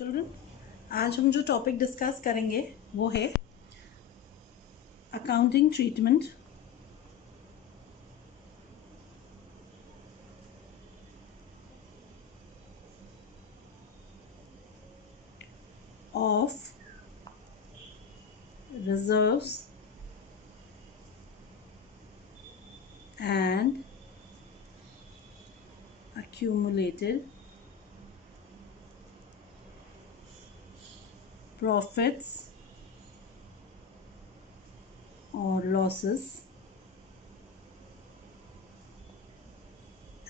Children, आज हम जो टॉपिक डिस्कस करेंगे वो है accounting treatment of reserves and accumulated profits or losses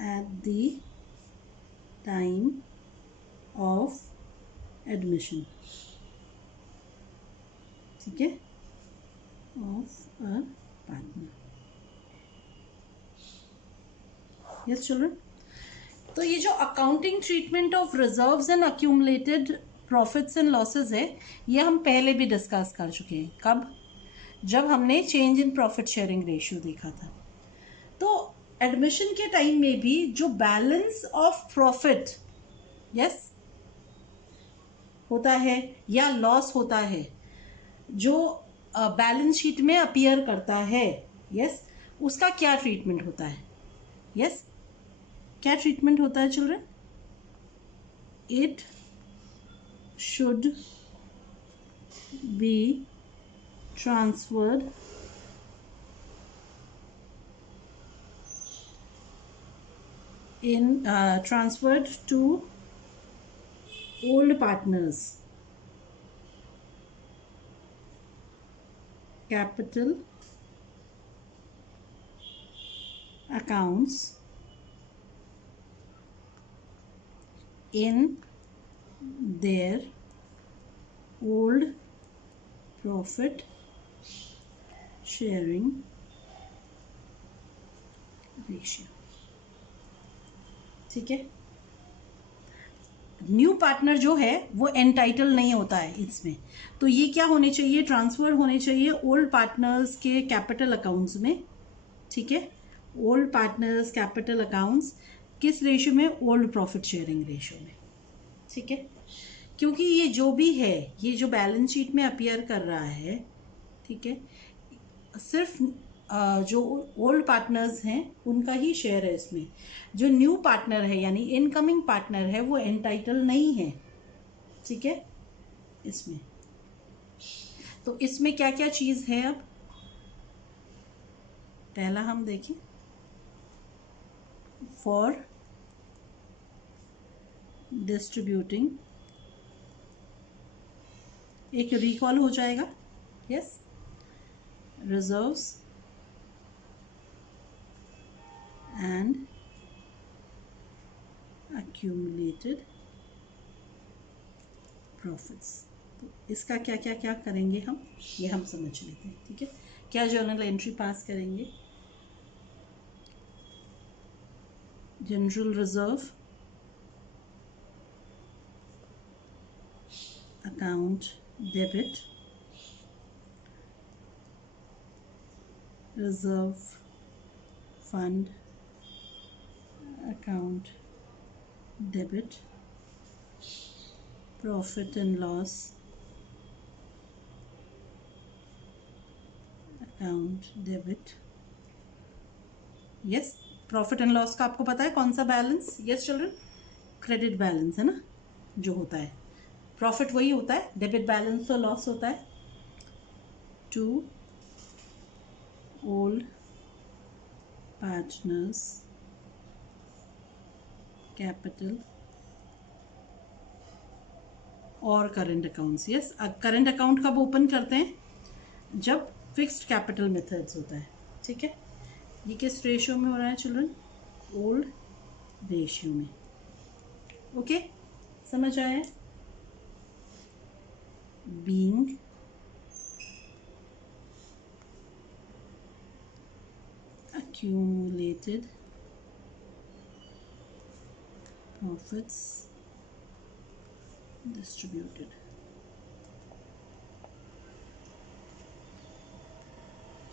at the time of admission. ठीक है, of a partner. Yes, children. तो ये जो accounting treatment of reserves and accumulated profits and losses है, ये हम पहले भी डिस्कस कर चुके हैं. कब? जब हमने change in profit sharing ratio देखा था. तो एडमिशन के टाइम में भी जो बैलेंस ऑफ प्रॉफिट यस होता है या लॉस होता है, जो बैलेंस शीट में अपीयर करता है, यस, उसका क्या ट्रीटमेंट होता है? यस, क्या ट्रीटमेंट होता है children? It should be transferred transferred to old partners capital accounts in their old profit sharing ratio. ठीक है. न्यू पार्टनर जो है वो एंटाइटल नहीं होता है इसमें. तो ये क्या होने चाहिए? ट्रांसफर होने चाहिए ओल्ड पार्टनर्स के कैपिटल अकाउंट्स में. ठीक है, ओल्ड पार्टनर्स कैपिटल अकाउंट्स किस रेशियो में? ओल्ड प्रॉफिट शेयरिंग रेशियो में. ठीक है, क्योंकि ये जो भी है, ये जो बैलेंस शीट में अपीयर कर रहा है, ठीक है, सिर्फ जो ओल्ड पार्टनर्स हैं उनका ही शेयर है इसमें. जो न्यू पार्टनर है यानी इनकमिंग पार्टनर है वो एंटाइटल नहीं है. ठीक है, इसमें तो इसमें क्या क्या चीज़ है? अब पहला हम देखें, फॉर डिस्ट्रीब्यूटिंग, एक रिकॉल हो जाएगा. Yes, reserves and accumulated profits. तो इसका क्या क्या क्या करेंगे हम, ये हम समझ लेते हैं. ठीक है, क्या जर्नल एंट्री पास करेंगे? General reserve account debit, reserve fund account debit, profit and loss account debit. Yes, profit and loss का आपको पता है कौन सा balance? Yes children, credit balance है ना जो होता है. प्रॉफिट वही होता है, डेबिट बैलेंस तो लॉस होता है. टू ओल्ड पार्टनर्स कैपिटल और current accounts. Yes, current account कब ओपन करते हैं? जब फिक्स्ड कैपिटल मेथड्स होता है. ठीक है, ये किस रेशियो में हो रहा है चिल्ड्रन? ओल्ड रेशियो में. ओके, समझ आया? Being accumulated profits distributed.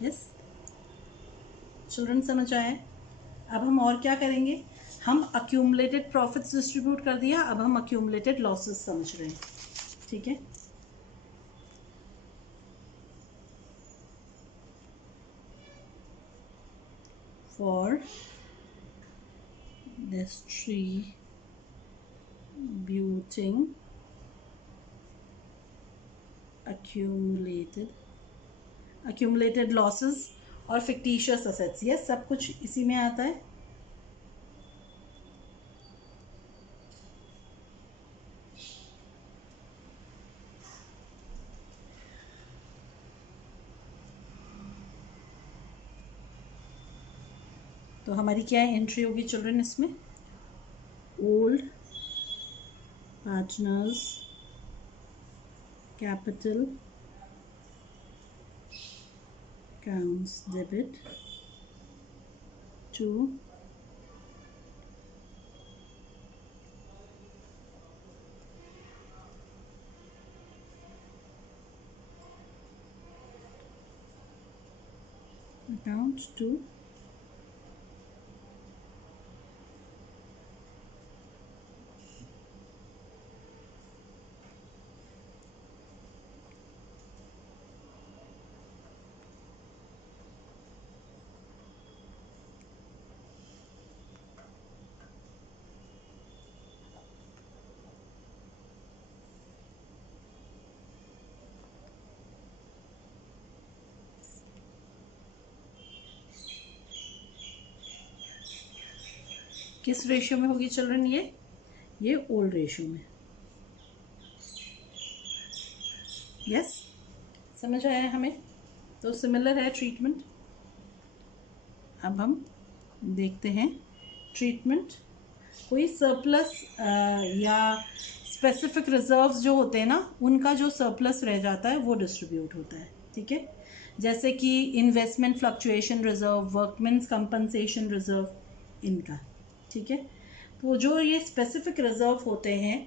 Yes children, समझ आए? अब हम और क्या करेंगे? हम अक्यूमुलेटेड प्रॉफिट्स डिस्ट्रीब्यूट कर दिया, अब हम अक्यूमुलेटेड लॉसेस समझ रहे हैं, ठीक है। फॉर डिस्ट्रीब्यूटिंग accumulated losses और fictitious assets, ये सब कुछ इसी में आता है। तो हमारी क्या एंट्री होगी चिल्ड्रन इसमें? Old partners capital accounts debit to account to किस रेशियो में होगी चिल्ड्रन? ये ओल्ड रेशियो में। यस, समझ आया है हमें? तो सिमिलर है ट्रीटमेंट। अब हम देखते हैं ट्रीटमेंट। कोई सरप्लस या स्पेसिफिक रिजर्व्स जो होते हैं ना, उनका जो सरप्लस रह जाता है वो डिस्ट्रीब्यूट होता है, ठीक है। जैसे कि investment fluctuation reserve, workmen's compensation reserve, इनका, ठीक है। तो जो ये स्पेसिफिक रिजर्व होते हैं,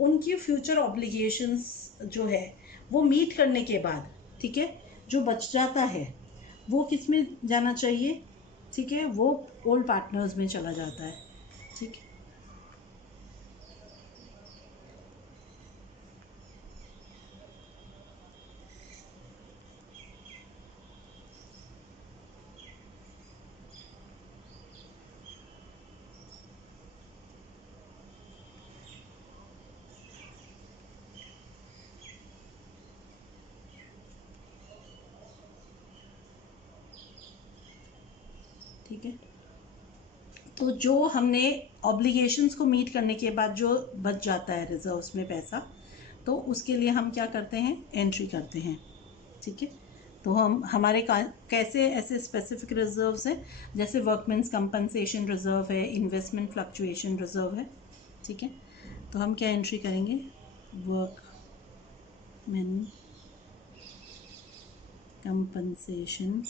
उनकी फ्यूचर ऑब्लिगेशंस जो है वो मीट करने के बाद, ठीक है, जो बच जाता है वो किस में जाना चाहिए? ठीक है, वो ओल्ड पार्टनर्स में चला जाता है, ठीक है। ठीक है, तो जो हमने ऑब्लिगेशंस को मीट करने के बाद जो बच जाता है रिजर्व्स में पैसा, तो उसके लिए हम क्या करते हैं? एंट्री करते हैं, ठीक है। तो हम हमारे कैसे ऐसे स्पेसिफिक रिजर्व्स हैं, जैसे वर्कमेंस कंपनसेशन रिजर्व है, इन्वेस्टमेंट फ्लक्चुएशन रिजर्व है, ठीक है। तो हम क्या एंट्री करेंगे? Workmen compensation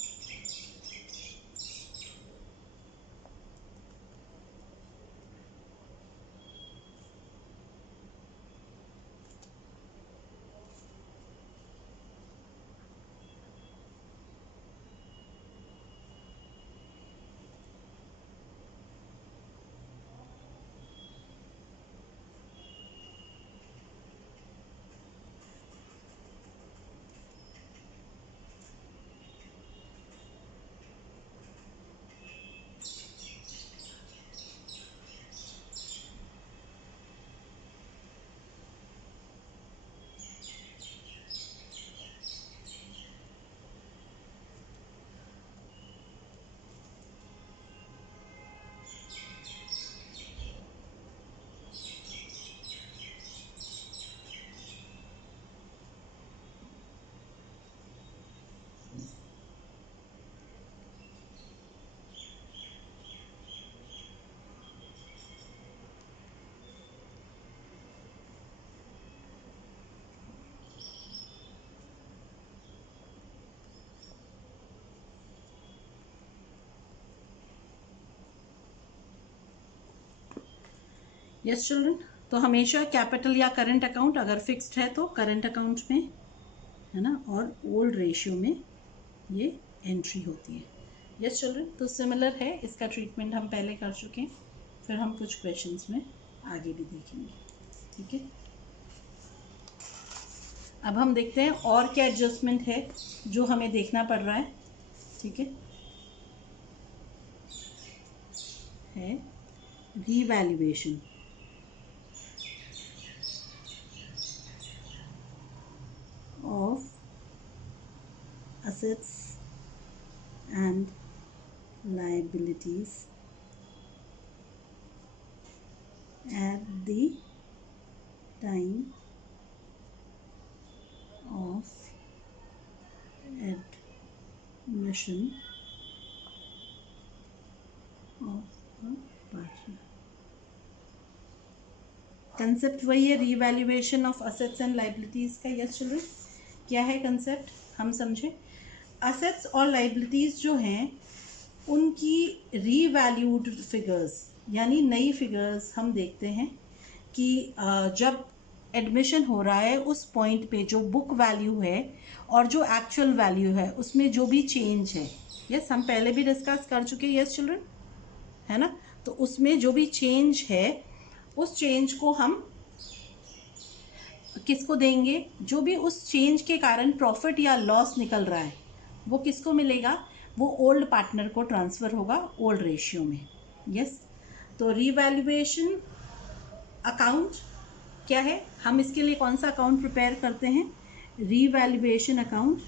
yes children. तो हमेशा कैपिटल या करंट अकाउंट अगर फिक्स्ड है तो करंट अकाउंट में, है ना, और ओल्ड रेशियो में ये एंट्री होती है। यस चिल्ड्रन, तो सिमिलर है, इसका ट्रीटमेंट हम पहले कर चुके हैं, फिर हम कुछ क्वेश्चंस में आगे भी देखेंगे, ठीक है। अब हम देखते हैं और क्या एडजस्टमेंट है जो हमें देखना पड़ रहा है, ठीक है revaluation of assets and liabilities at the time of admission of a partner। Concept वही है, revaluation of assets and liabilities का। यस चिल्ड्रन, क्या है कंसेप्ट हम समझे। असेट्स और लाइबिलिटीज़ जो हैं उनकी रीवैल्यूड फिगर्स यानी नई फिगर्स हम देखते हैं कि जब एडमिशन हो रहा है उस पॉइंट पे जो बुक वैल्यू है और जो एक्चुअल वैल्यू है उसमें जो भी चेंज है, यस हम पहले भी डिस्कस कर चुके हैं, यस चिल्ड्रन, है ना। तो उसमें जो भी चेंज है उस चेंज को हम किसको देंगे, जो भी उस चेंज के कारण प्रॉफिट या लॉस निकल रहा है वो किसको मिलेगा, वो ओल्ड पार्टनर को ट्रांसफ़र होगा ओल्ड रेशियो में। यस, तो रीवैल्यूएशन अकाउंट क्या है, हम इसके लिए कौन सा अकाउंट प्रिपेयर करते हैं, रीवैल्यूएशन अकाउंट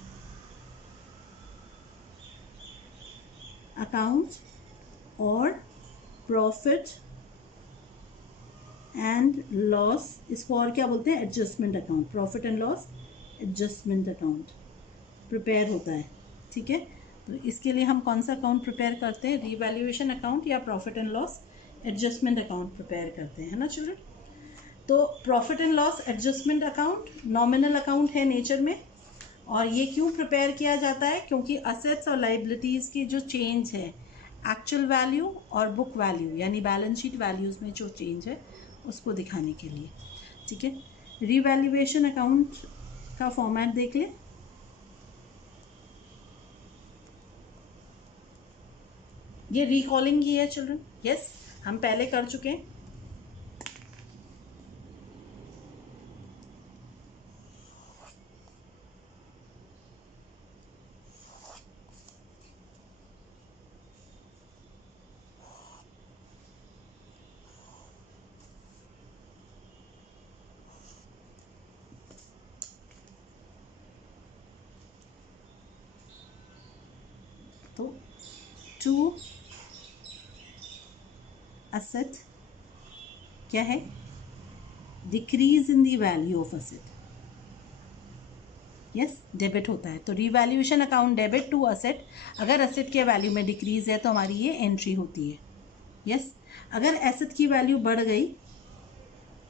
और प्रॉफिट एंड लॉस, इसको और क्या बोलते हैं, adjustment account, profit and loss adjustment account prepare होता है, ठीक है। तो इसके लिए हम कौन सा अकाउंट प्रिपेयर करते हैं, रीवैल्यूएशन अकाउंट या profit and loss adjustment account prepare करते हैं, है ना चिल्ड्रन। तो profit and loss adjustment account nominal account है नेचर में, और ये क्यों प्रिपेयर किया जाता है, क्योंकि असेट्स और लाइबिलिटीज़ की जो चेंज है एक्चुअल वैल्यू और बुक वैल्यू यानी बैलेंस शीट वैल्यूज़ में जो चेंज है उसको दिखाने के लिए, ठीक है। रीवैल्यूएशन अकाउंट का फॉर्मेट देख लें। ये रिकॉलिंग की है चिल्ड्रन, यस हम पहले कर चुके हैं। तो टू असेट क्या है, decrease in the value of asset, yes debit होता है। तो revaluation account debit to asset, अगर असेट के वैल्यू में डिक्रीज है तो हमारी ये एंट्री होती है, यस। अगर एसेट की वैल्यू बढ़ गई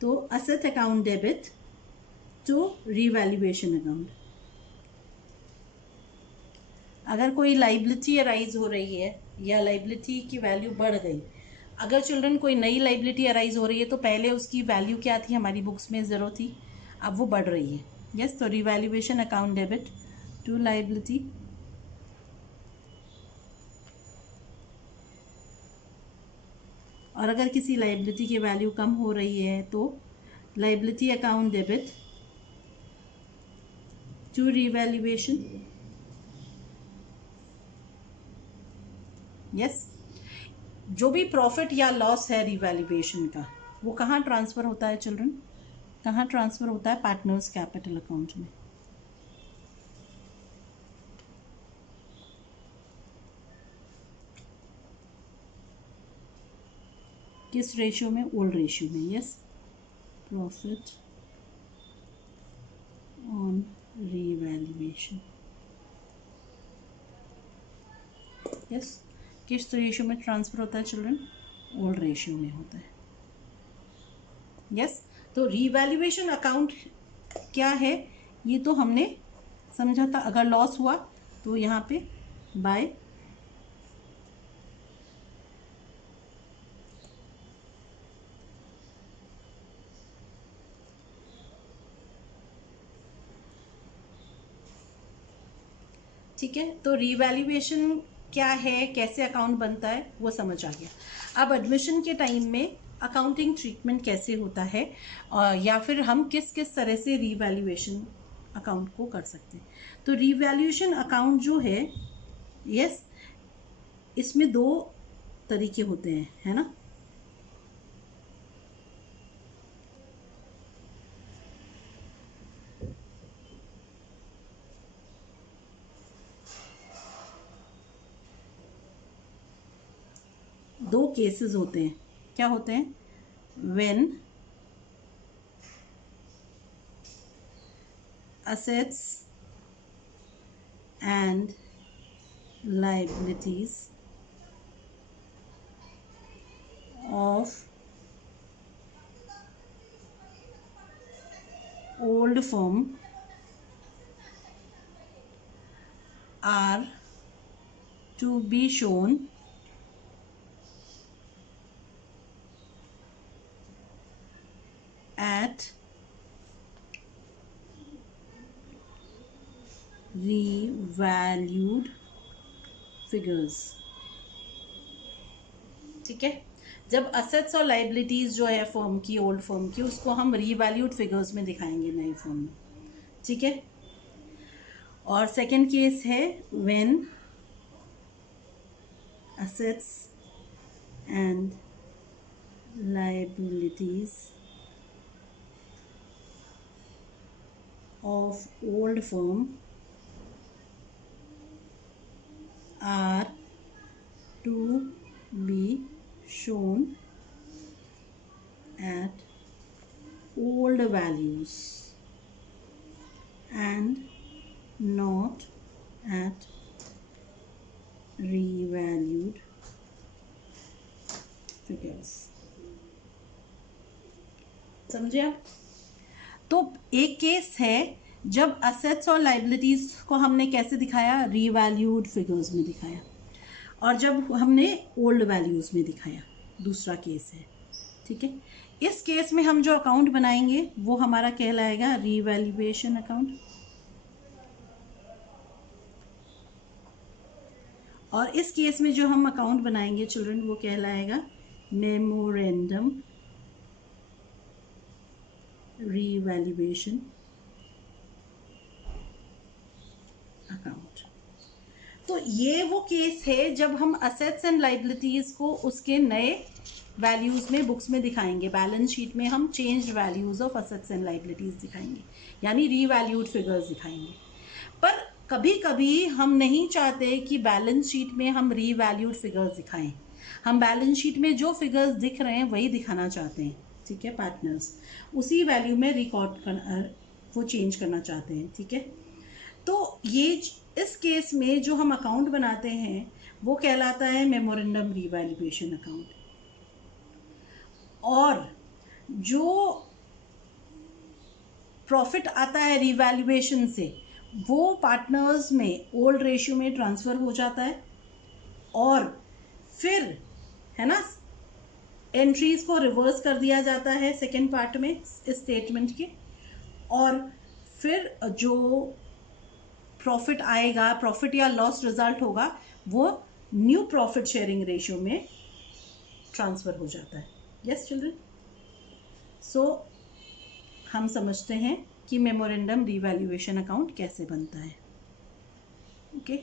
तो asset account debit to revaluation account. अगर कोई लाइबिलिटी अराइज हो रही है या लाइबिलिटी की वैल्यू बढ़ गई, अगर चिल्ड्रन कोई नई लाइबिलिटी अराइज हो रही है तो पहले उसकी वैल्यू क्या थी, हमारी बुक्स में ज़ीरो थी, अब वो बढ़ रही है, यस। तो revaluation account debit to liability, और अगर किसी लाइबिलिटी की वैल्यू कम हो रही है तो liability account debit to revaluation, yes. जो भी प्रॉफिट या लॉस है रीवैल्यूएशन का वो कहाँ ट्रांसफ़र होता है चिल्ड्रन, कहाँ ट्रांसफ़र होता है, पार्टनर्स कैपिटल अकाउंट में। किस रेशियो में, ओल्ड रेशियो में, yes. Profit on revaluation, yes. किस रेशियो में ट्रांसफ़र होता है चिल्ड्रन, ओल्ड रेशियो में होता है, यस। तो रीवैल्यूएशन अकाउंट क्या है, ये तो हमने समझा था। अगर लॉस हुआ तो यहाँ पे बाय ठीक है। तो रीवैल्यूएशन क्या है, कैसे अकाउंट बनता है, वो समझ आ गया। अब एडमिशन के टाइम में अकाउंटिंग ट्रीटमेंट कैसे होता है, या फिर हम किस किस तरह से रीवैल्यूएशन अकाउंट को कर सकते हैं। तो रीवैल्यूएशन अकाउंट जो है, यस, इसमें दो तरीके होते हैं, है ना। दो केसेस होते हैं। क्या होते हैं? When assets and liabilities of old firm are to be shown at revalued figures। ठीक है, जब असेट्स और लाइबिलिटीज जो है फर्म की, ओल्ड फर्म की, उसको हम रीवैल्यूड फिगर्स में दिखाएंगे नए फर्म में। ठीक है। और सेकंड केस है when assets and liabilities of old firm are to be shown at old values and not at revalued figures। समझे आप? तो एक केस है जब असेट्स और लाइबिलिटीज को हमने कैसे दिखाया, रीवैल्यूड फिगर्स में दिखाया, और जब हमने ओल्ड वैल्यूज में दिखाया, दूसरा केस है। ठीक है, इस केस में हम जो अकाउंट बनाएंगे वो हमारा कहलाएगा रीवैल्यूएशन अकाउंट, और इस केस में जो हम अकाउंट बनाएंगे चिल्ड्रन, वो कहलाएगा मेमोरेंडम रीवैल्यूएशन अकाउंट। तो ये वो केस है जब हम असेट्स एंड लाइबिलिटीज को उसके नए वैल्यूज में बुक्स में दिखाएंगे। बैलेंस शीट में हम changed values of assets and liabilities दिखाएंगे, यानी रीवैल्यूड फिगर्स दिखाएंगे। पर कभी कभी हम नहीं चाहते कि बैलेंस शीट में हम रीवैल्यूड फिगर्स दिखाएं, हम बैलेंस शीट में जो फिगर्स दिख रहे हैं वही दिखाना चाहते हैं। ठीक है पार्टनर्स, उसी वैल्यू में रिकॉर्ड कर वो चेंज करना चाहते हैं। ठीक है, तो ये इस केस में जो हम अकाउंट बनाते हैं वो कहलाता है मेमोरेंडम रीवैल्यूएशन अकाउंट। और जो प्रॉफिट आता है रिवैल्यूएशन से, वो पार्टनर्स में ओल्ड रेशियो में ट्रांसफ़र हो जाता है, और फिर, है ना, एंट्रीज को रिवर्स कर दिया जाता है सेकेंड पार्ट में इस स्टेटमेंट के, और फिर जो प्रॉफिट आएगा, प्रॉफिट या लॉस रिजल्ट होगा, वो न्यू प्रॉफिट शेयरिंग रेशियो में ट्रांसफ़र हो जाता है। यस चिल्ड्रन, सो हम समझते हैं कि मेमोरेंडम रीवैल्यूएशन अकाउंट कैसे बनता है। ओके,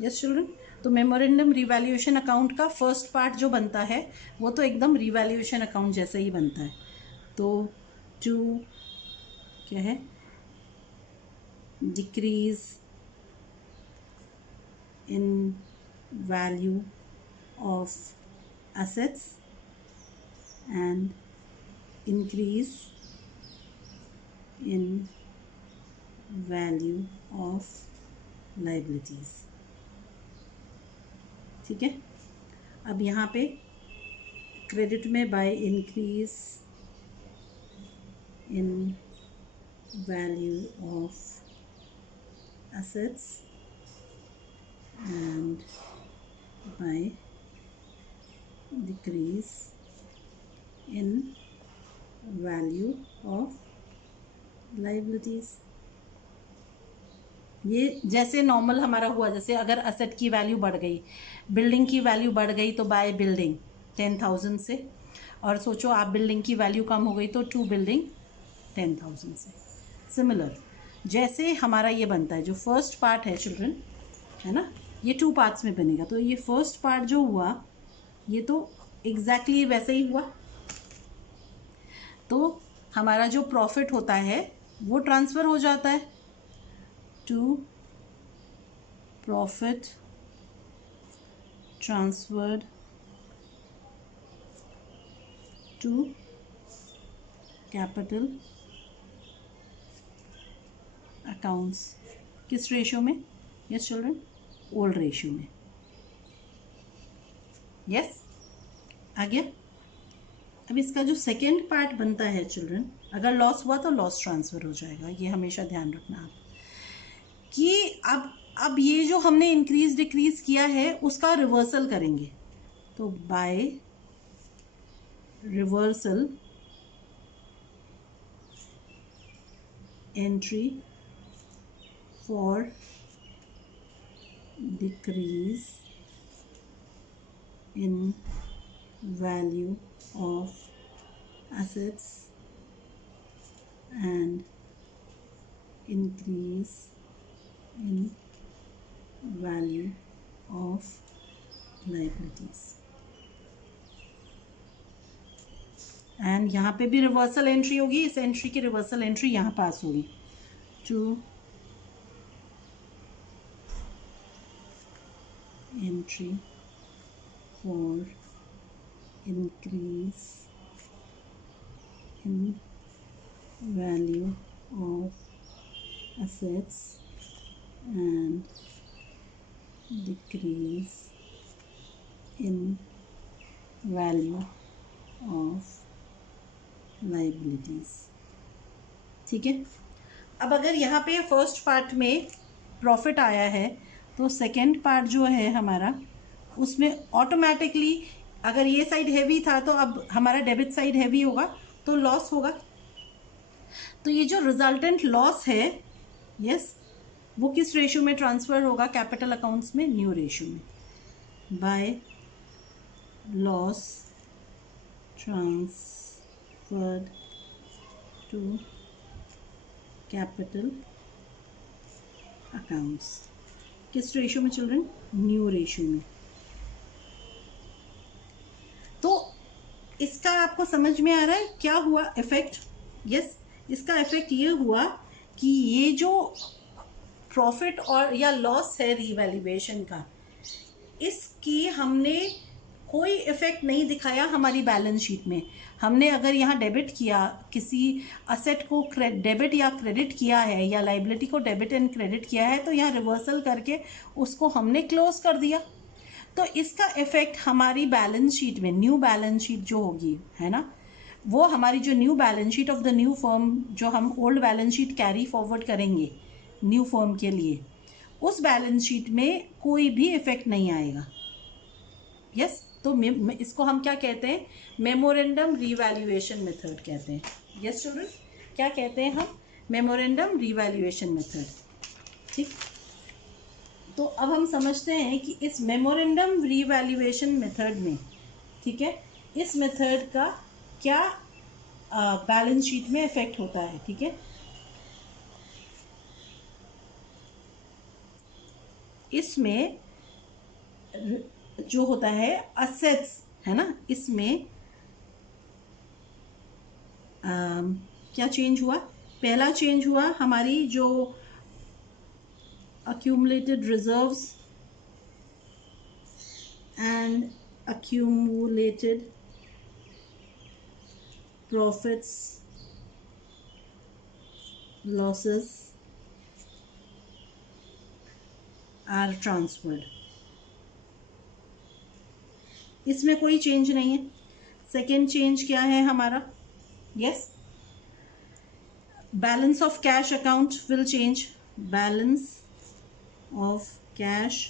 यस चिल्ड्रन, तो मेमोरेंडम रिवैल्यूएशन अकाउंट का फर्स्ट पार्ट जो बनता है वो तो एकदम रिवैल्यूएशन अकाउंट जैसा ही बनता है। तो टू क्या है, decrease in value of assets and increase in value of liabilities। ठीक है, अब यहाँ पे क्रेडिट में by increase in value of assets and by decrease in value of liabilities। ये जैसे नॉर्मल हमारा हुआ, जैसे अगर असेट की वैल्यू बढ़ गई, बिल्डिंग की वैल्यू बढ़ गई तो बाय बिल्डिंग 10,000 से, और सोचो आप बिल्डिंग की वैल्यू कम हो गई तो टू बिल्डिंग 10,000 से। सिमिलर जैसे हमारा ये बनता है, जो फर्स्ट पार्ट है चिल्ड्रन, है ना, ये टू पार्ट्स में बनेगा। तो ये फर्स्ट पार्ट जो हुआ ये तो एग्जैक्टली वैसे ही हुआ। तो हमारा जो प्रॉफिट होता है वो ट्रांसफ़र हो जाता है to profit transferred to capital accounts. किस रेशियो में? यस चिल्ड्रन, ओल्ड रेशियो में। यस, आ गया। अब इसका जो सेकेंड पार्ट बनता है चिल्ड्रन, अगर लॉस हुआ तो लॉस ट्रांसफ़र हो जाएगा, ये हमेशा ध्यान रखना आप कि अब ये जो हमने इंक्रीज डिक्रीज किया है उसका रिवर्सल करेंगे। तो by reversal entry for decrease in value of assets and increase in value of liabilities। And यहाँ पे भी रिवर्सल एंट्री होगी, इस एंट्री की रिवर्सल एंट्री यहाँ पास होगी to entry for increase in value of assets and decrease in value of liabilities। ठीक है। अब अगर यहाँ पे फर्स्ट पार्ट में प्रॉफिट आया है तो सेकेंड पार्ट जो है हमारा, उसमें ऑटोमेटिकली अगर ये साइड हैवी था तो अब हमारा डेबिट साइड हैवी होगा तो लॉस होगा। तो ये जो रिजल्टेंट लॉस है, यस, वो किस रेशियो में ट्रांसफ़र होगा? कैपिटल अकाउंट्स में, न्यू रेशियो में, by loss transferred to capital accounts. किस रेशियो में चिल्ड्रन? न्यू रेशियो में। तो इसका आपको समझ में आ रहा है क्या हुआ इफेक्ट? यस, इसका इफेक्ट ये हुआ कि ये जो प्रॉफिट और या लॉस है रीवैल्यूएशन का, इसकी हमने कोई इफेक्ट नहीं दिखाया हमारी बैलेंस शीट में। हमने अगर यहाँ डेबिट किया, किसी असेट को डेबिट या क्रेडिट किया है, या लाइबिलिटी को डेबिट एंड क्रेडिट किया है, तो यहाँ रिवर्सल करके उसको हमने क्लोज कर दिया। तो इसका इफेक्ट हमारी बैलेंस शीट में, न्यू बैलेंस शीट जो होगी, है ना, वो हमारी जो new balance sheet of the new firm, जो हम old balance sheet carry forward करेंगे न्यू फर्म के लिए, उस बैलेंस शीट में कोई भी इफेक्ट नहीं आएगा। यस, तो इसको हम क्या कहते हैं? मेमोरेंडम रीवैल्यूएशन मेथड कहते हैं। यस चिल्ड्रन, क्या कहते हैं हम? Memorandum revaluation method. ठीक, तो अब हम समझते हैं कि इस मेमोरेंडम रीवैल्यूएशन मेथड में, ठीक है, इस मेथड का क्या बैलेंस शीट में इफेक्ट होता है। ठीक है, इसमें जो होता है असेट्स, है ना, इसमें क्या चेंज हुआ? पहला चेंज हुआ हमारी जो accumulated reserves and accumulated profits losses are transferred। इसमें कोई चेंज नहीं है। सेकेंड चेंज क्या है हमारा? Yes, balance of cash account will change, balance of cash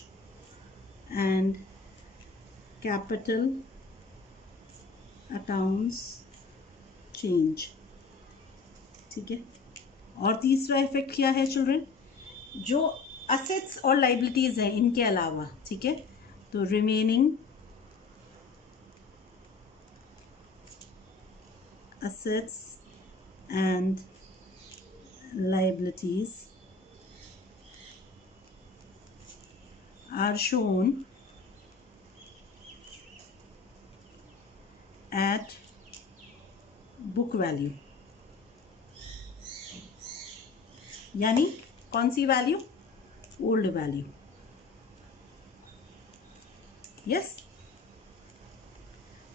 and capital accounts change, ठीक है। और तीसरा इफेक्ट क्या है चिल्ड्रन, जो असेट्स और लाइबिलिटीज हैं इनके अलावा, ठीक है, तो remaining assets and liabilities are shown at book value, यानी कौन सी value, old value, yes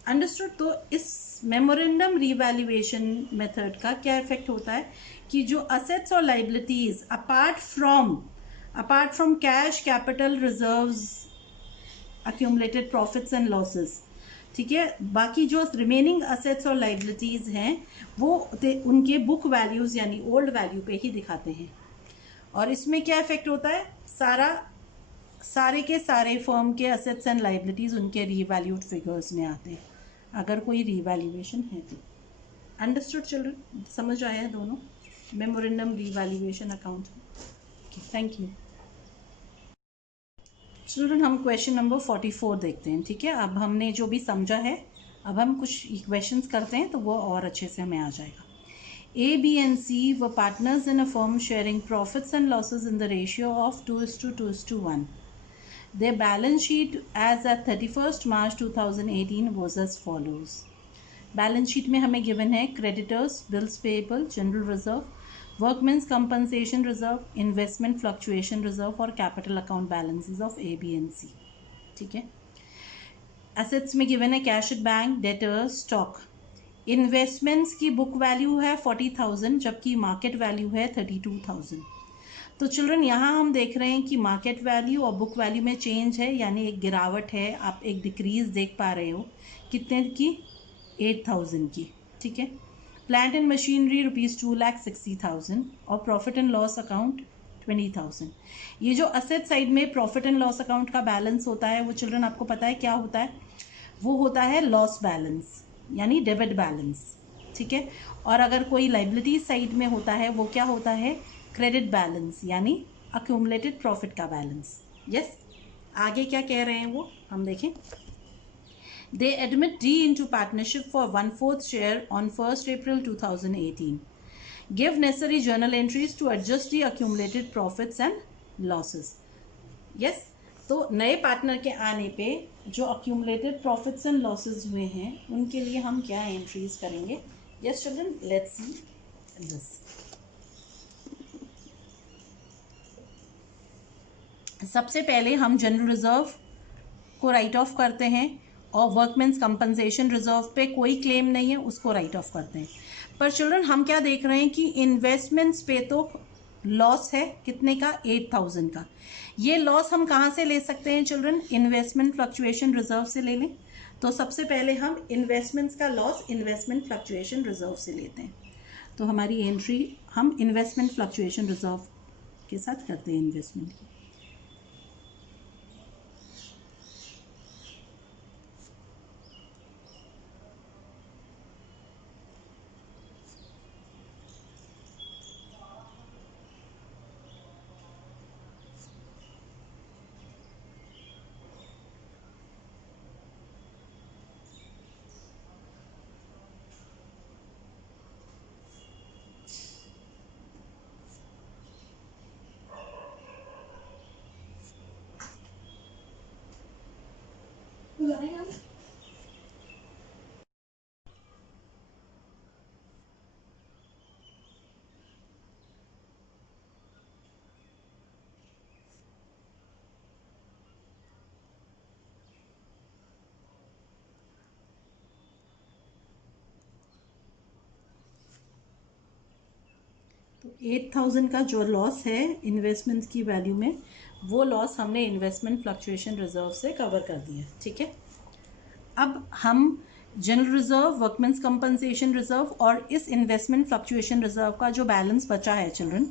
understood. तो इस मेमोरेंडम रीवैल्यूएशन मेथड का क्या इफेक्ट होता है कि जो असेट्स और liabilities apart from cash, capital, reserves, accumulated profits and losses, ठीक है, बाकी जो रिमेनिंग असेट्स और लाइबिलिटीज हैं वो उनके बुक वैल्यूज यानी ओल्ड वैल्यू पे ही दिखाते हैं। और इसमें क्या इफेक्ट होता है, सारे के सारे फर्म के असेट्स एंड लाइबिलिटीज उनके रीवैल्यूड फिगर्स में आते हैं अगर कोई रीवैल्यूएशन है तो। अंडरस्टूड चिल्ड्रन, समझ आया है दोनों, memorandum revaluation account. Thank you children. हम क्वेश्चन नंबर 44 देखते हैं, ठीक है। अब हमने जो भी समझा है, अब हम कुछ इक्वेशंस करते हैं तो वो और अच्छे से हमें आ जाएगा। A, B and C were partners in a firm sharing profits and losses in the ratio of 2:2:1. Their balance sheet as at 31st March 2018 was as follows. Balance sheet में हमें गिवन है creditors, bills payable, general reserve, workmen's compensation reserve, investment fluctuation reserve और capital account balances of A, B and C, ठीक है। Assets में given है cash at bank, debtors, stock. Investments की book value है 40,000 जबकि मार्केट वैल्यू है 32,000। तो चिल्ड्रन यहाँ हम देख रहे हैं कि मार्केट वैल्यू और बुक वैल्यू में चेंज है, यानी एक गिरावट है, आप एक डिक्रीज देख पा रहे हो, कितने की, 8,000 की, ठीक है। प्लांट एंड मशीनरी ₹2,60,000 और प्रॉफिट एंड लॉस अकाउंट 20,000। ये जो असेट साइड में प्रॉफिट एंड लॉस अकाउंट का बैलेंस होता है वो चिल्ड्रन आपको पता है क्या होता है, वो होता है लॉस बैलेंस यानी डेबिट बैलेंस, ठीक है। और अगर कोई लाइबिलिटी साइड में होता है वो क्या होता है, क्रेडिट बैलेंस यानी अक्यूमुलेटेड प्रॉफिट का बैलेंस, यस। आगे क्या कह रहे हैं वो हम देखें। They admit D into partnership for 1/4 share on 1st April 2018. Give necessary journal entries to adjust the accumulated profits and losses. Yes, तो नए पार्टनर के आने पे जो accumulated profits and losses हुए हैं उनके लिए हम क्या एंट्रीज करेंगे। Yes children, let's see this. सबसे पहले हम जनरल रिजर्व को राइट ऑफ करते हैं और वर्कमेंस कंपनसेशन रिजर्व पे कोई क्लेम नहीं है उसको राइट ऑफ करते हैं। पर चिल्ड्रन हम क्या देख रहे हैं कि इन्वेस्टमेंट्स पे तो लॉस है, कितने का, 8,000 का। ये लॉस हम कहाँ से ले सकते हैं चिल्ड्रन, इन्वेस्टमेंट फ्लक्चुएशन रिजर्व से ले लें। तो सबसे पहले हम इन्वेस्टमेंट्स का लॉस इन्वेस्टमेंट फ्लक्चुएशन रिजर्व से लेते हैं। तो हमारी एंट्री हम इन्वेस्टमेंट फ्लक्चुएशन रिजर्व के साथ करते हैं इन्वेस्टमेंट की। तो 8,000 का जो लॉस है इन्वेस्टमेंट्स की वैल्यू में, वो लॉस हमने इन्वेस्टमेंट फ्लक्चुएशन रिजर्व से कवर कर दिया, ठीक है। अब हम general reserve, workmen's compensation reserve और इस इन्वेस्टमेंट फ्लक्चुएशन रिजर्व का जो बैलेंस बचा है चिल्ड्रन,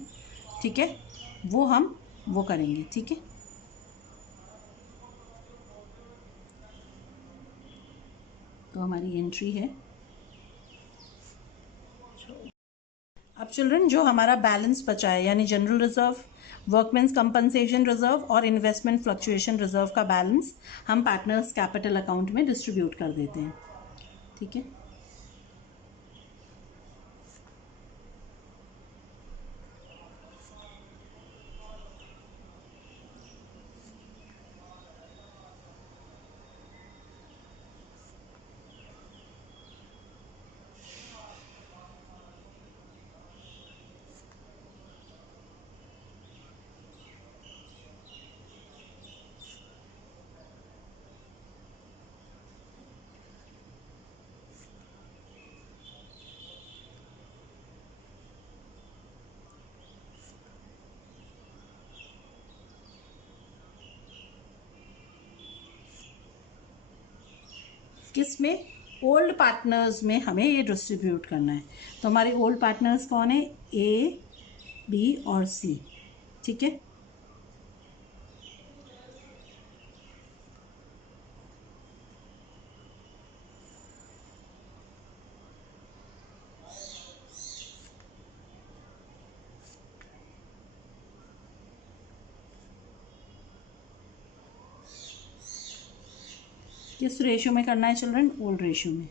ठीक है, वो हम वो करेंगे, ठीक है। तो हमारी एंट्री है। अब चिल्ड्रन जो हमारा बैलेंस बचा है यानी general reserve, workmen's compensation reserve और इन्वेस्टमेंट फ्लक्चुएशन रिजर्व का बैलेंस हम पार्टनर्स कैपिटल अकाउंट में डिस्ट्रीब्यूट कर देते हैं, ठीक है। किस में? ओल्ड पार्टनर्स में हमें ये डिस्ट्रीब्यूट करना है। तो हमारे ओल्ड पार्टनर्स कौन है? ए, बी और सी, ठीक है। किस रेशियो में करना है चिल्ड्रन? ओल्ड रेशियो में।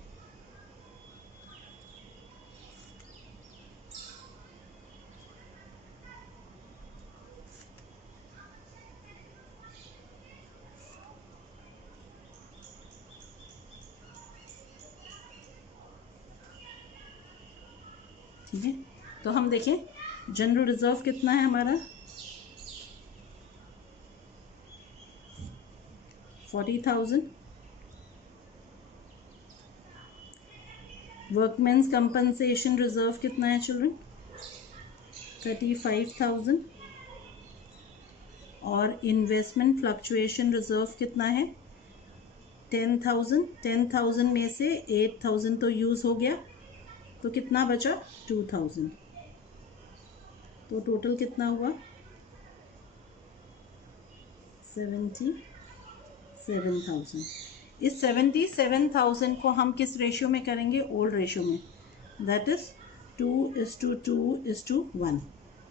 ठीक है, तो हम देखें जनरल रिजर्व कितना है हमारा? 40,000। वर्कमेंस कंपनसेशन रिजर्व कितना है चिल्ड्रन? 35,000। और इन्वेस्टमेंट फ्लक्चुएशन रिजर्व कितना है? 10,000। 10,000 में से 8,000 तो यूज़ हो गया, तो कितना बचा? 2,000। तो टोटल कितना हुआ? 77,000। इस 77,000 को हम किस रेशियो में करेंगे? ओल्ड रेशियो में, दैट इज 2:2:1।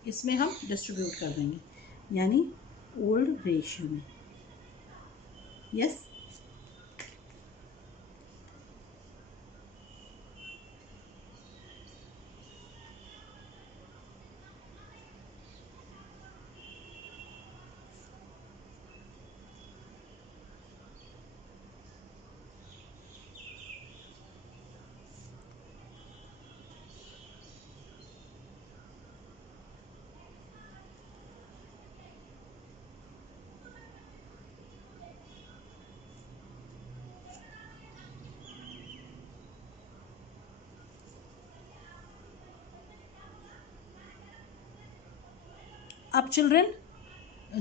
इसमें हम डिस्ट्रीब्यूट कर देंगे, यानी ओल्ड रेशियो में। यस। अब चिल्ड्रन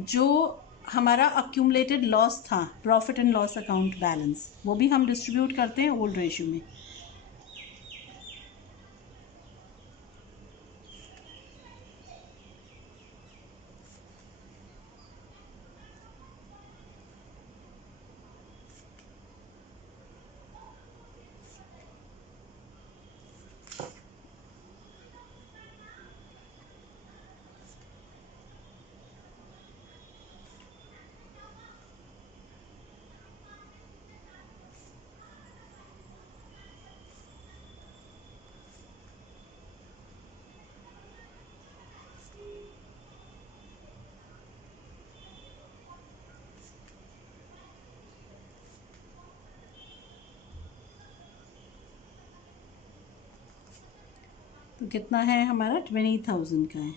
जो हमारा अक्यूमुलेटेड लॉस था, profit and loss account balance, वो भी हम डिस्ट्रीब्यूट करते हैं ओल्ड रेशियो में। तो कितना है हमारा? 20,000 का है,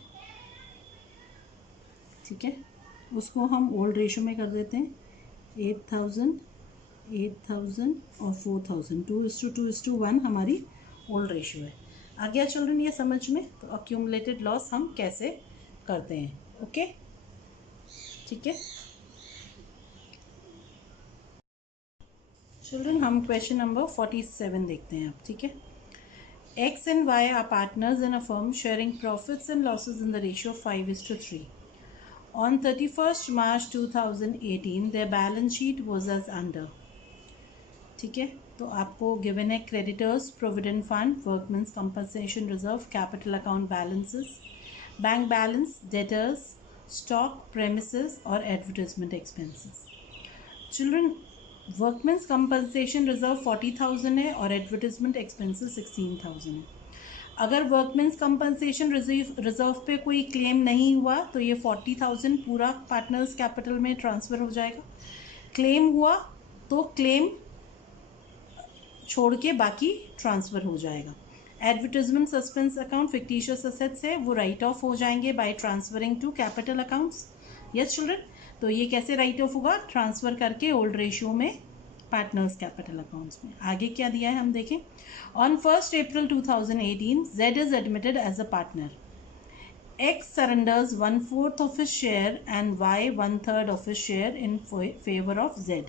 ठीक है। उसको हम ओल्ड रेशियो में कर देते हैं। 8,000, 8,000 और 4,000, 2:2:1 हमारी ओल्ड रेशियो है। आ गया चिल्ड्रन ये समझ में? तो अक्यूमुलेटेड लॉस हम कैसे करते हैं, ओके, ठीक है। चिल्ड्रन हम क्वेश्चन नंबर 47 देखते हैं अब, ठीक है। X and Y are partners in a firm sharing profits and losses in the ratio 5:3. On 31st March 2018, their balance sheet was as under. ठीक है, तो आपको गिवन है creditors, provident fund, workmen's compensation reserve, capital account balances, bank balance, debtors, stock, premises और advertisement expenses. Children, workmen's compensation reserve 40,000 है और advertisement expenses 16,000 है। अगर वर्कमेंस कंपनसेशन रिजर्व पे कोई क्लेम नहीं हुआ तो ये 40,000 पूरा पार्टनर्स कैपिटल में ट्रांसफ़र हो जाएगा। क्लेम हुआ तो क्लेम छोड़ के बाकी ट्रांसफ़र हो जाएगा। Advertisement suspense account fictitious assets है, वो राइट ऑफ हो जाएंगे by transferring to capital accounts. Yes children, तो ये कैसे राइट ऑफ होगा? ट्रांसफ़र करके ओल्ड रेशियो में पार्टनर्स कैपिटल अकाउंट्स में। आगे क्या दिया है हम देखें। On 1 April 2018, Z is admitted as a partner. X surrenders 1/4 of his share and Y 1/3 of his share in favor of Z.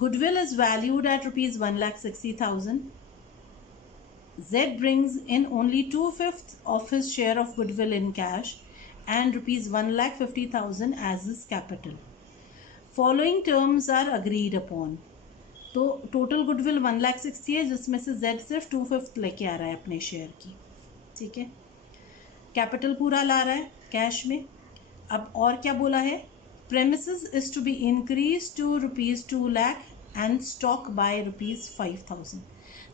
Goodwill is valued at rupees 1,60,000. Z brings in only 2/5 of his share of goodwill in cash and rupees 1,50,000 as his capital. Following terms are agreed upon. तो total goodwill 1,60,000 है, जिसमें से Z सिर्फ 2/5 लेके आ रहा है अपने share की, ठीक है। कैपिटल पूरा ला रहा है कैश में। अब और क्या बोला है? Premises is to be increase to rupees 2 lakh and stock by rupees 5,000।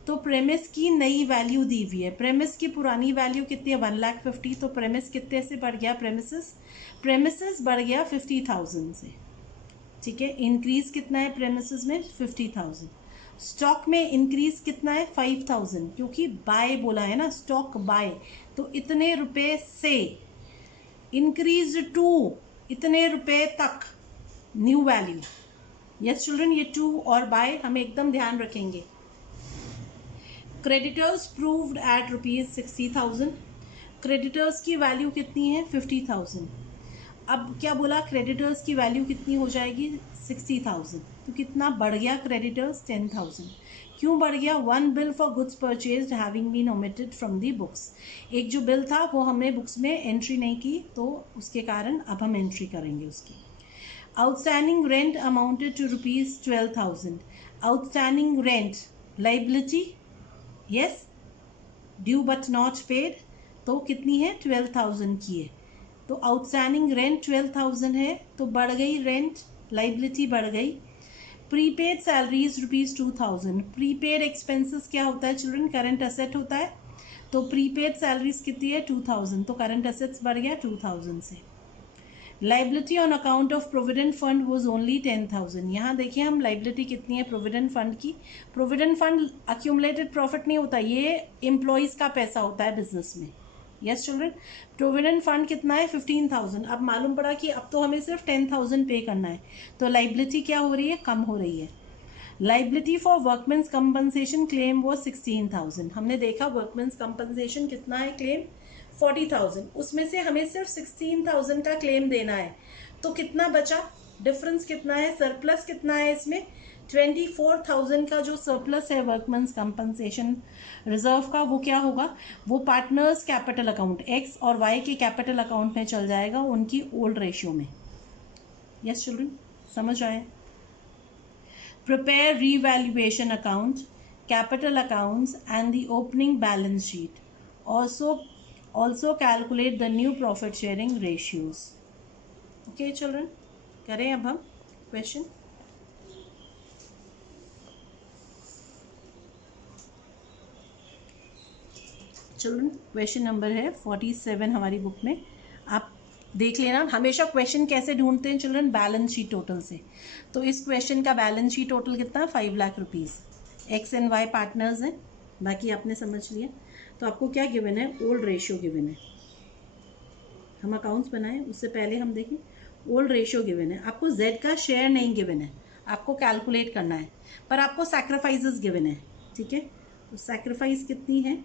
तो प्रेमिस की नई वैल्यू दी हुई है। प्रेमिस की पुरानी वैल्यू कितनी है? 1,50,000। तो प्रेमिस कितने से बढ़ गया? प्रेमिसेस बढ़ गया 50,000 से, ठीक है। इंक्रीज कितना है प्रेमिसेस में? 50,000। स्टॉक में इंक्रीज कितना है? 5,000, क्योंकि बाय बोला है ना, स्टॉक बाय। तो इतने रुपए से इंक्रीज टू इतने रुपए तक न्यू वैल्यू। यस चिल्ड्रन, ये टू और बाय हमें एकदम ध्यान रखेंगे। Creditors proved at rupees 60,000। Creditors की वैल्यू कितनी है? 50,000। अब क्या बोला? क्रेडिटर्स की वैल्यू कितनी हो जाएगी? 60,000। तो कितना बढ़ गया क्रेडिटर्स? 10,000। क्यों बढ़ गया? One bill for goods purchased having been omitted from the books. एक जो बिल था वो हमने बुक्स में एंट्री नहीं की, तो उसके कारण अब हम एंट्री करेंगे उसकी। Outstanding rent amounted to rupees 12,000। Outstanding rent liability, yes, due but not paid, तो कितनी है? 12,000 की है। तो आउटस्टैंडिंग रेंट 12,000 है, तो बढ़ गई रेंट, लाइबिलिटी बढ़ गई। Prepaid salaries rupees 2,000। Prepaid expenses क्या होता है चिल्ड्रन? करंट असेट होता है। तो प्रीपेड सैलरीज कितनी है? 2,000। तो करंट असेट्स बढ़ गया 2,000 से। Liability on account of provident fund was only 10,000। यहाँ देखिए हम लाइबिलिटी कितनी है प्रोविडेंट फंड की। प्रोविडेंट फंड अक्यूमुलेटेड प्रॉफिट नहीं होता, ये एम्प्लॉयज़ का पैसा होता है बिजनेस में। यस चिल्ड्रन, प्रोविडेंट फंड कितना है? 15,000। अब मालूम पड़ा कि अब तो हमें सिर्फ 10,000 पे करना है, तो लाइबिलिटी क्या हो रही है? कम हो रही है। Liability for workmen's compensation claim वो 16,000। हमने देखा वर्कमेंस कंपनसेशन कितना है क्लेम? 40,000। उसमें से हमें सिर्फ 16,000 का क्लेम देना है, तो कितना बचा? डिफरेंस कितना है? सरप्लस कितना है इसमें? 24,000 का जो सरप्लस है वर्कमेंस कंपनसेशन रिजर्व का, वो क्या होगा? वो पार्टनर्स कैपिटल अकाउंट एक्स और वाई के कैपिटल अकाउंट में चल जाएगा, उनकी ओल्ड रेशियो में। यस चिल्ड्रन, समझ आए? Prepare revaluation account, capital accounts and the opening balance sheet. Also calculate the new profit sharing ratios. Okay children, करें अब हम क्वेश्चन। चिल्ड्रन क्वेश्चन नंबर है 47 हमारी बुक में। आप देख लेना, हमेशा क्वेश्चन कैसे ढूंढते हैं चिल्ड्रन? बैलेंस शीट टोटल से। तो इस क्वेश्चन का बैलेंस शीट टोटल कितना? 5 lakh rupees. X and Y partners हैं, बाकी आपने समझ लिया। तो आपको क्या गिवन है? ओल्ड रेशियो गिवन है। हम अकाउंट्स बनाएं उससे पहले हम देखें, ओल्ड रेशियो गिवन है। आपको जेड का शेयर नहीं गिवन है, आपको कैलकुलेट करना है, पर आपको सैक्रिफाइसेस गिवन है, ठीक है। तो सैक्रिफाइस कितनी है?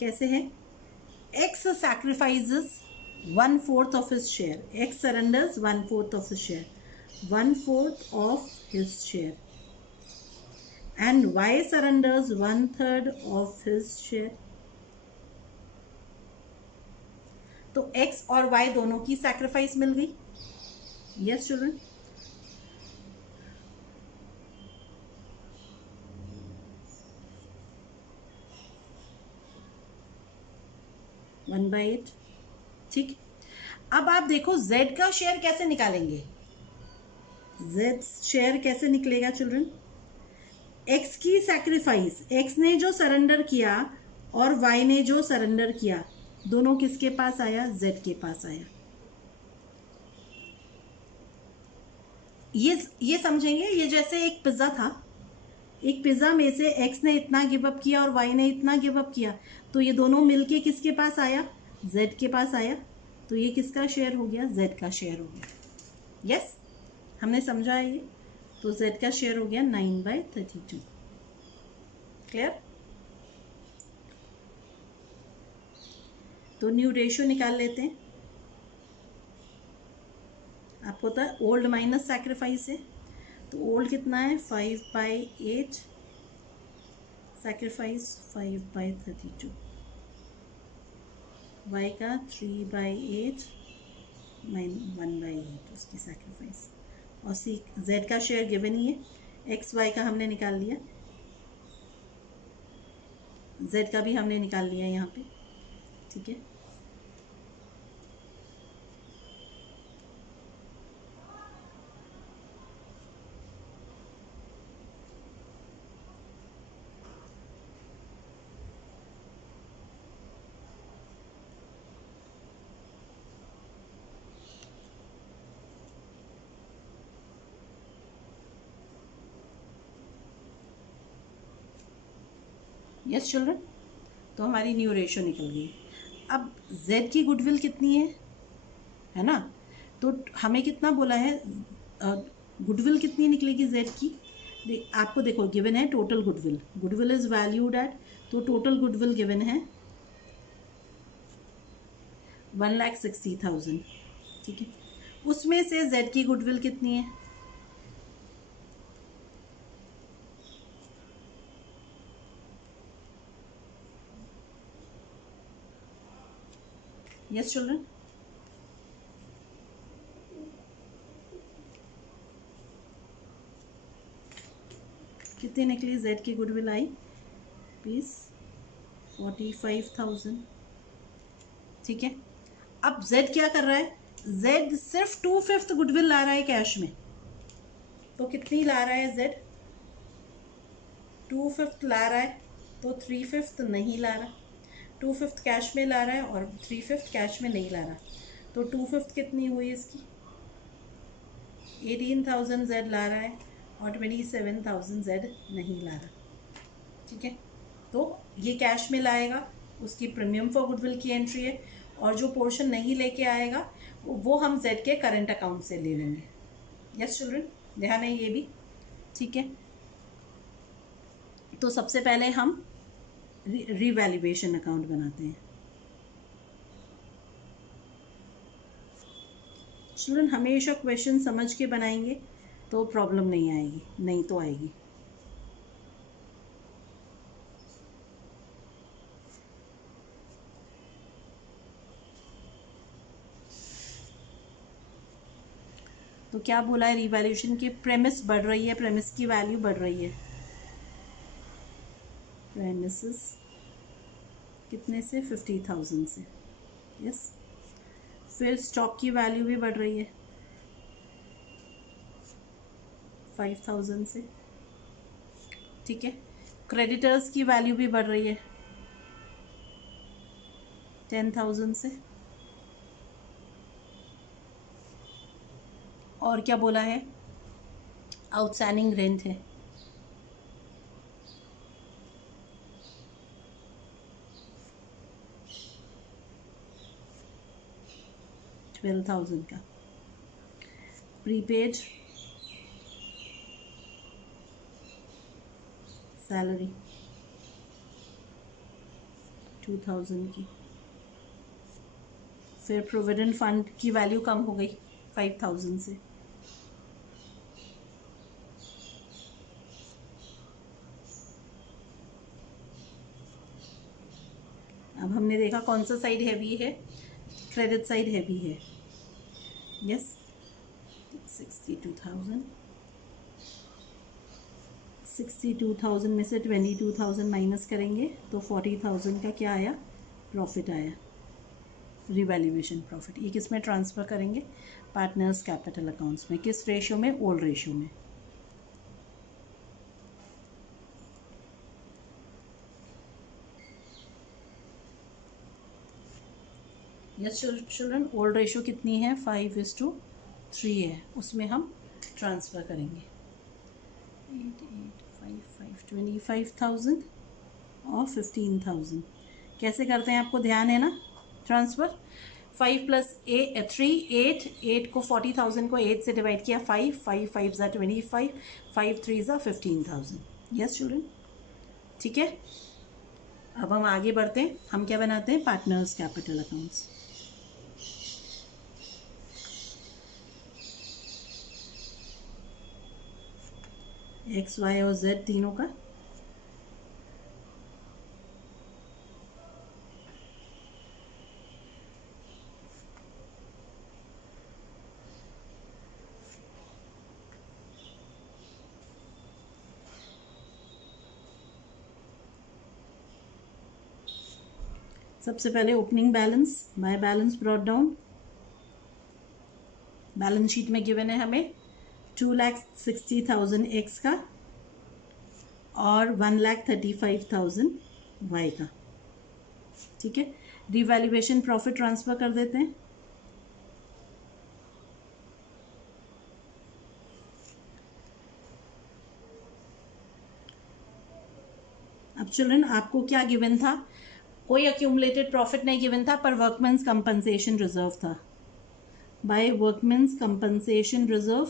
कैसे है? X sacrifices 1/4 of his share. X surrenders 1/4 of his share. 1/4 of his share. And Y surrenders 1/3 of his share. तो X और Y दोनों की सैक्रिफाइस मिल गई. Yes children. One by eight. ठीक. अब आप देखो Z का शेयर कैसे निकालेंगे. Z शेयर कैसे निकलेगा चिल्ड्रन. X की सैक्रिफाइस, X ने जो सरेंडर किया और Y ने जो सरेंडर किया, दोनों किसके पास आया. Z के पास आया. ये समझेंगे. ये जैसे एक पिज्जा था. एक पिज्जा में से X ने इतना गिव अप किया और Y ने इतना गिव अप किया, तो ये दोनों मिलके किसके पास आया. Z के पास आया. तो ये किसका शेयर हो गया. Z का शेयर हो गया. यस, हमने समझा है ये. तो Z का शेयर हो गया 9/32. क्लियर. तो न्यू रेशियो निकाल लेते हैं. आपको पता है ओल्ड माइनस सैक्रिफाइस है. तो ओल्ड कितना है 5/8, सैक्रिफाइस 5/32. Y का 3/8 1/8 उसकी सैक्रिफाइस. और C Z का शेयर गिवन ही है. X Y का हमने निकाल लिया. Z का भी हमने निकाल लिया यहाँ पे. ठीक है. Yes children. तो हमारी न्यू रेशियो निकल गई. अब Z की गुडविल कितनी है ना. तो हमें कितना बोला है. गुडविल कितनी निकलेगी Z की. आपको देखो गिवन है total goodwill. Goodwill is valued at. तो टोटल गुडविल गिवन है 1,60,000. ठीक है. उसमें से Z की गुडविल कितनी है. Yes children. कितनी निकली. Z की गुडविल आई प्लीज 45,000. ठीक है. अब Z क्या कर रहा है. Z सिर्फ 2/5 गुडविल ला रहा है कैश में. तो कितनी ला रहा है Z. 2/5 ला रहा है. तो 3/5 नहीं ला रहा. 2/5 कैश में ला रहा है और 3/5 कैश में नहीं ला रहा. तो 2/5 कितनी हुई इसकी. 18,000 Z ला रहा है और 27,000 Z नहीं ला रहा. ठीक है. तो ये कैश में लाएगा. उसकी प्रीमियम फॉर गुडविल की एंट्री है. और जो पोर्शन नहीं लेके आएगा वो हम Z के करंट अकाउंट से ले लेंगे. यस चिल्ड्रन, ध्यान है ये भी. ठीक है. तो सबसे पहले हम रिवैल्यूएशन अकाउंट बनाते हैं. चिल्ड्रन हमेशा क्वेश्चन समझ के बनाएंगे तो प्रॉब्लम नहीं आएगी. नहीं तो आएगी. तो क्या बोला है. रिवैल्यूएशन की प्रेमिस बढ़ रही है. प्रेमिस की वैल्यू बढ़ रही है. प्रेमिसेस कितने से 50,000 से. यस. फिर स्टॉक की वैल्यू भी बढ़ रही है 5,000 से. ठीक है. क्रेडिटर्स की वैल्यू भी बढ़ रही है 10,000 से. और क्या बोला है. आउटस्टैंडिंग रेंट है 12,000 का. प्रीपेड सैलरी 2,000 की. फिर प्रोविडेंट फंड की वैल्यू कम हो गई 5000 से। अब हमने देखा कौन सा साइड हैवी है, क्रेडिट साइड हैवी है। यस 62,000 में से 22,000 माइनस करेंगे तो 40,000 का क्या आया, प्रॉफिट आया, रिवैल्यूएशन प्रॉफिट। ये किस में ट्रांसफ़र करेंगे, पार्टनर्स कैपिटल अकाउंट्स में। किस रेशियो में, ओल्ड रेशियो में। यस चिल्ड्रन, ओल्ड रेशियो कितनी है, 5:3 है, उसमें हम ट्रांसफ़र करेंगे 25,000 और 15,000। कैसे करते हैं आपको ध्यान है ना, ट्रांसफ़र 5 + 3 8 को 40,000 को 8 से डिवाइड किया, 5 5 5 ज़ा 25, 5 3 ज़ा 15,000। यस चिल्ड्रन, ठीक है। अब हम आगे बढ़ते हैं, हम क्या बनाते हैं, partners capital accounts. X Y और जेड तीनों का सबसे पहले opening balance by balance brought down. Balance sheet में गिवन है हमें 2,60,000 एक्स का और 1,35,000 वाई का, ठीक है। रिवैल्यूएशन प्रॉफिट ट्रांसफ़र कर देते हैं। अब चिल्ड्रन आपको क्या गिवन था, कोई अक्यूमुलेटेड प्रॉफिट नहीं गिवन था, पर वर्कमेंस कंपनसेशन रिजर्व था, बाय वर्कमेंस कंपनसेशन रिजर्व,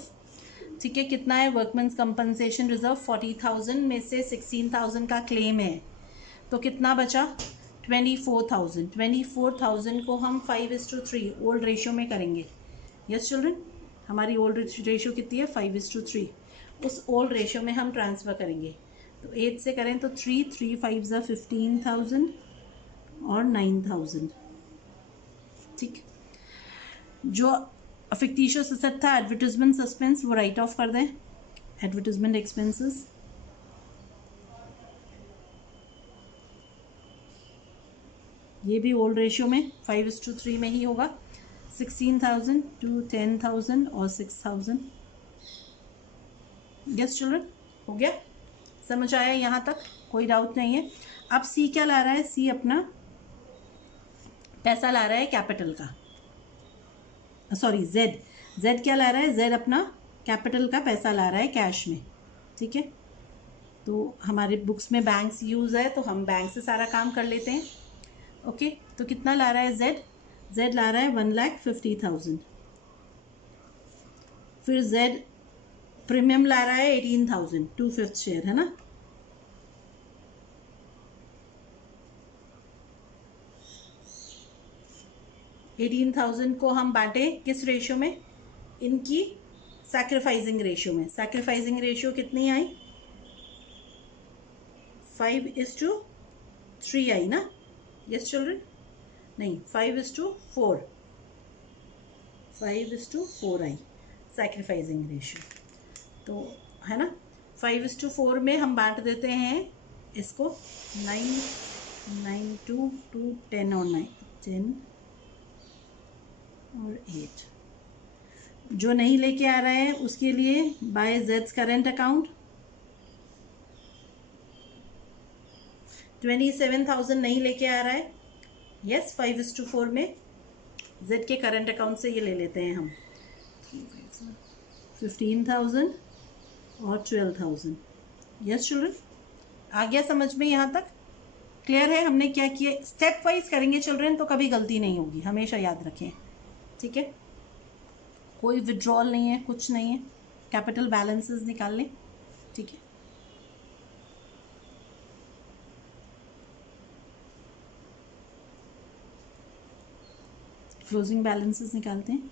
ठीक है। कितना है वर्कमेंस कंपनसेशन रिजर्व, 40,000 में से 16,000 का क्लेम है, तो कितना बचा, 24,000। 24,000 को हम 5:3 ओल्ड रेशियो में करेंगे। यस चिल्ड्रन, हमारी ओल्ड रेशियो कितनी है, 5:3। उस ओल्ड रेशियो में हम ट्रांसफ़र करेंगे, तो 8 से करें तो 3 3 5 ज़ा 15,000 और 9,000, ठीक। जो फिक्टिशियस एसेट था एडवर्टीजमेंट सस्पेंस, वो राइट ऑफ कर दें, एडवर्टीजमेंट एक्सपेंसेस। ये भी ओल्ड रेशियो में 5:3 में ही होगा, 16,000 to 10,000 और 6,000। यस चिल्ड्रन, हो गया, समझ आया यहाँ तक, कोई डाउट नहीं है। अब सी क्या ला रहा है, सी अपना पैसा ला रहा है कैपिटल का, सॉरी जेड, जेड क्या ला रहा है, जेड अपना कैपिटल का पैसा ला रहा है कैश में, ठीक है। तो हमारे बुक्स में बैंक्स यूज़ है, तो हम बैंक से सारा काम कर लेते हैं। ओके, तो कितना ला रहा है जेड, जेड ला रहा है 1,50,000। फिर जेड प्रीमियम ला रहा है 18,000, 2/5 शेयर है ना। एटीन थाउजेंड को हम बांटे किस रेशियो में, इनकी सैक्रिफाइसिंग रेशियो में। सैक्रिफाइसिंग रेशियो कितनी आई, 5:3 आई ना। यस चिल्ड्रन, नहीं 5:4, 5:4 आई सैक्रिफाइसिंग रेशियो, तो है ना। 5:4 में हम बांट देते हैं इसको, 9 9 2 2 10 और 9 10 और 8। जो नहीं लेके आ रहा है उसके लिए बाय जेड्स करेंट अकाउंट 27,000 नहीं लेके आ रहा है। यस 5:4 में जेड के करंट अकाउंट से ये ले लेते हैं हम, 15,000 और 12,000। यस चिल्ड्रन, आ गया समझ में यहाँ तक, क्लियर है हमने क्या किया। स्टेप वाइज करेंगे चिल्ड्रन, तो कभी गलती नहीं होगी, हमेशा याद रखें, ठीक है। कोई विड्रॉल नहीं है, कुछ नहीं है, कैपिटल बैलेंसेस निकाल लें, ठीक है। क्लोजिंग बैलेंसेस निकालते हैं।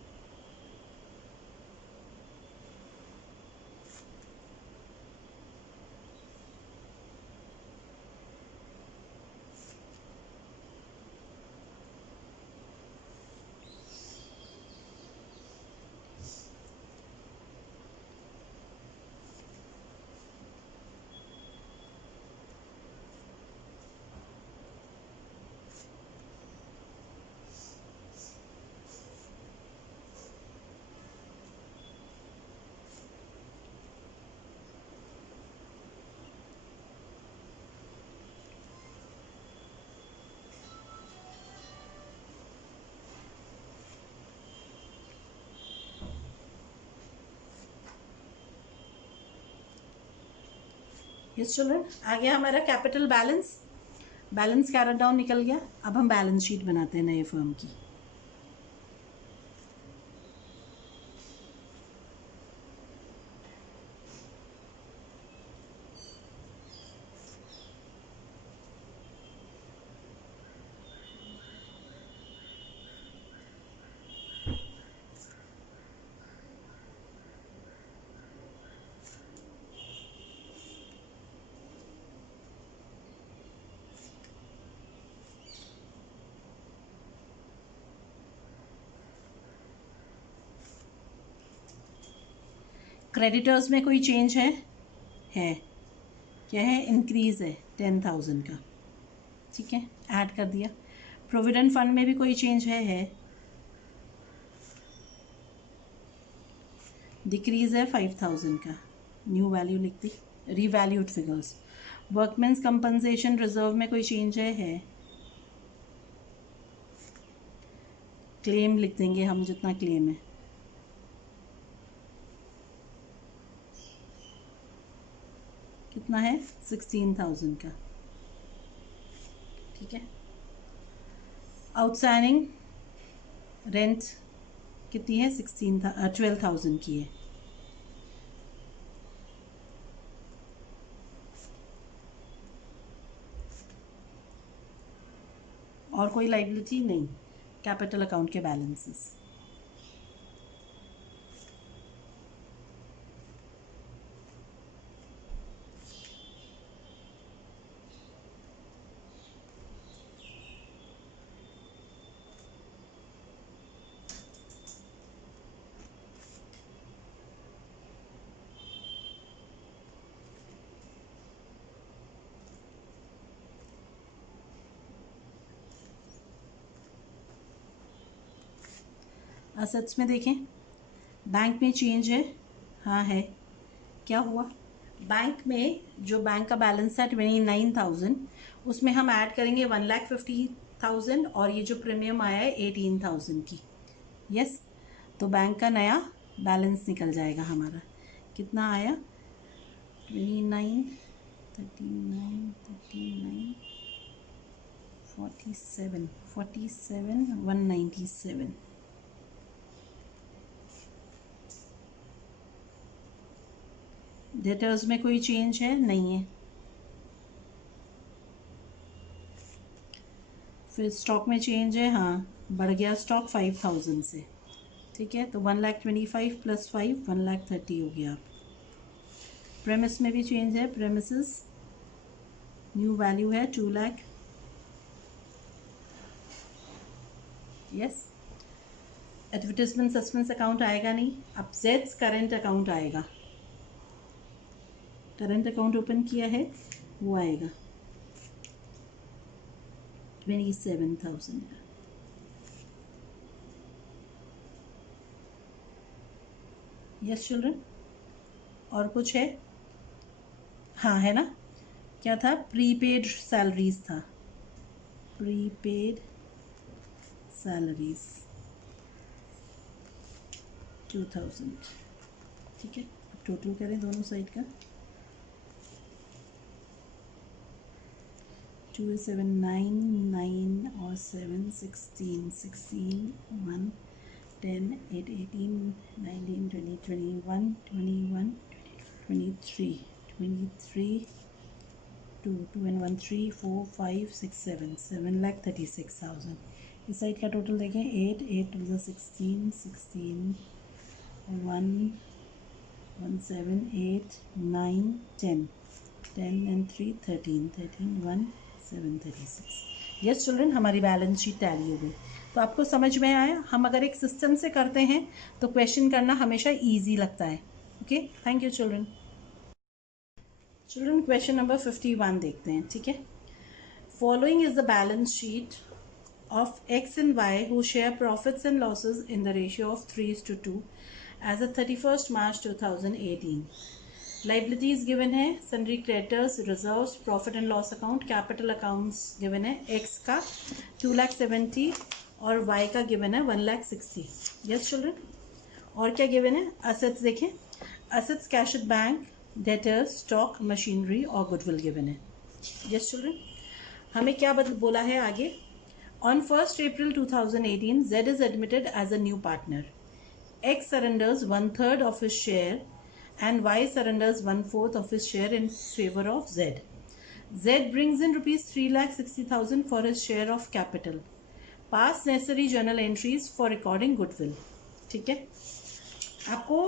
यस चिल्ड्रन, आ गया हमारा capital balance. Balance carried down निकल गया। अब हम बैलेंस शीट बनाते हैं नए फर्म की। क्रेडिटर्स में कोई चेंज है? क्या है? इंक्रीज है 10,000 का। ठीक है, ऐड कर दिया। प्रोविडेंट फंड में भी कोई चेंज है। डिक्रीज है 5,000 का। न्यू वैल्यू लिख दी। Revalued figures. Workmen's compensation reserve में कोई चेंज है। क्लेम लिख देंगे हम, जितना क्लेम है। कितना है? 16,000 का। ठीक है। आउटस्टैंडिंग रेंट कितनी है? 12,000 की है। और कोई लाइबिलिटी नहीं। कैपिटल अकाउंट के बैलेंसेस। असेट्स में देखें, बैंक में चेंज है। हाँ है। क्या हुआ? बैंक में जो बैंक का बैलेंस था 29,000, उसमें हम ऐड करेंगे 1,50,000 और ये जो प्रीमियम आया है 18,000 की। यस, तो बैंक का नया बैलेंस निकल जाएगा हमारा। कितना आया? 29, 39, 39, 47, 197। डेटर्स में कोई चेंज है? नहीं है। फिर स्टॉक में चेंज है। हाँ, बढ़ गया स्टॉक 5,000 से। ठीक है, तो 1,25,000 प्लस 5, 1,30,000 हो गया। प्रेमिस में भी चेंज है। प्रेमिसेस न्यू वैल्यू है 2,00,000। यस। एडवर्टाइजमेंट सस्पेंस अकाउंट आएगा नहीं। अब जेड्स करेंट अकाउंट आएगा। करंट अकाउंट ओपन किया है, वो आएगा 27,000 का। यस चिल्ड्रन, और कुछ है? हाँ है ना। क्या था? प्रीपेड सैलरीज था। Prepaid salaries 2,000। ठीक है, अब टोटल करें दोनों साइड का। 2 7 9 9 और 7 16 16 1 10 8 18 19 20 21 21 23 23 2 2 and 1 3 4 5 6 7 7,36,000। इस साइड का टोटल देखें 8, 8 टू 16, 16, 1, 1, 7, 8, 9, 10, 10 and 3, 13, 13, 1, 7, 36. यस चिल्ड्रन, हमारी बैलेंस शीट टैली हो गई। तो आपको समझ में आया, हम अगर एक सिस्टम से करते हैं तो क्वेश्चन करना हमेशा ईजी लगता है। Okay, thank you children. Children question number 51 देखते हैं, ठीक है। Following is the balance sheet of X and Y who share profits and losses in the ratio of 3:2 as of 31st March 2018. Liabilities given है sundry creditors, reserves, profit and loss account, capital accounts given है X का 2,70,000 और Y का given है 1,60,000. Yes children. और क्या given है? assets देखें, assets cash at bank, debtors, stock, machinery और goodwill given है. Yes children. हमें क्या बोला है आगे? On 1st April 2018, Z is admitted as a new partner. X surrenders 1/3 of his share and Y surrenders 1/4 of his share in favor of Z. Z brings in rupees 3,60,000 for his share of capital. Pass necessary journal entries for recording goodwill. ठीक है, आपको